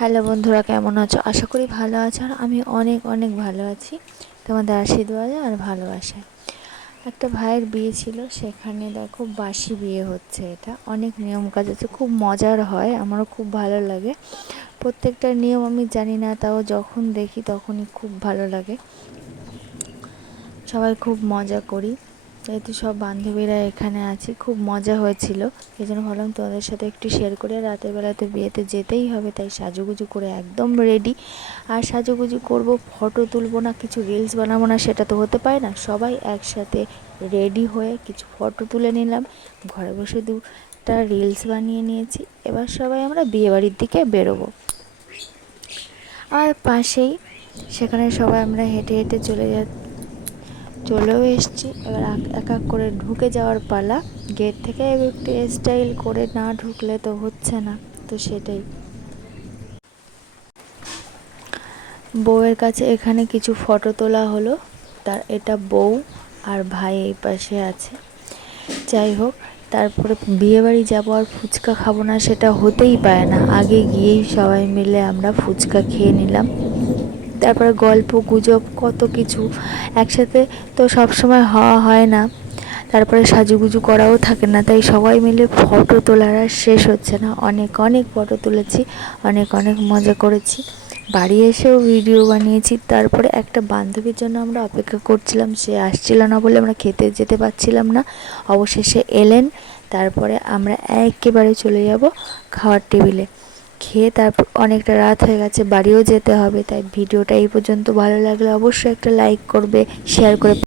Hello বন্ধুরা, কেমন আছো? আশা করি ভালো আছো আর আমি অনেক অনেক ভালো আছি। তোমাদের আশীর্বাদে আর ভালোবাসায়। একটা ভাইয়ের বিয়ে ছিল, সেখানে দেখো বাসি বিয়ে হচ্ছে এটা। অনেক নিয়ম কাজ আছে, খুব মজার হয়, আমারও খুব ভালো লাগে। প্রত্যেকটা নিয়ম আমি জানি না, তাও যখন দেখি তখনই খুব ভালো লাগে। সবাই খুব মজা করি। যেহেতু সব বান্ধবীরা এখানে আছি, খুব মজা হয়েছিল। এই জন্য ভাবলাম তোমাদের সাথে একটু শেয়ার করে। রাতের বেলাতে বিয়েতে যেতেই হবে, তাই সাজুগুজু করে একদম রেডি আর সাজুগুজু করব ফটো তুলবো না, কিছু রিলস বানাবো না, সেটা তো হতে পারে না। সবাই একসাথে রেডি হয়ে কিছু ফটো তুলে নিলাম। ঘরে বসে দুটা রিলস বানিয়ে নিয়েছি। এবার সবাই আমরা বিয়েবাড়ির দিকে বেরোবো। আর পাশেই সেখানে সবাই আমরা হেঁটে হেঁটে চলে যাচ্ছি। চলেও এসছি। এবার এক এক করে ঢুকে যাওয়ার পালা। গেট থেকে একটু স্টাইল করে না ঢুকলে তো হচ্ছে না, তো সেটাই। বউয়ের কাছে এখানে কিছু ফটো তোলা হলো। তার এটা বউ আর ভাই এই পাশে আছে। যাই হোক, তারপরে বিয়েবাড়ি যাব আর ফুচকা খাব না সেটা হতেই পারে না। আগে গিয়েই সবাই মিলে আমরা ফুচকা খেয়ে নিলাম। তারপরে গল্প, গুজব, কত কিছু একসাথে তো সব সময় হওয়া হয় না। তারপরে সাজুগুজু করাও থাকে না, তাই সবাই মিলে ফটো তোলার আর শেষ হচ্ছে না। অনেক অনেক ফটো তুলেছি, অনেক অনেক মজা করেছি। বাড়ি এসেও ভিডিও বানিয়েছি, তারপরে একটা বান্ধবীর জন্য আমরা অপেক্ষা করছিলাম, সে আসছিল না বলে আমরা খেতে যেতে পারছিলাম না। অবশেষে এলেন, তারপরে আমরা একেবারে চলে যাব খাওয়ার টেবিলে খেয়ে তারপর অনেকটা রাত হয়ে গেছে, বাড়িও যেতে হবে, তাই ভিডিওটা এই পর্যন্ত ভালো লাগলে অবশ্যই একটা লাইক করবে শেয়ার করে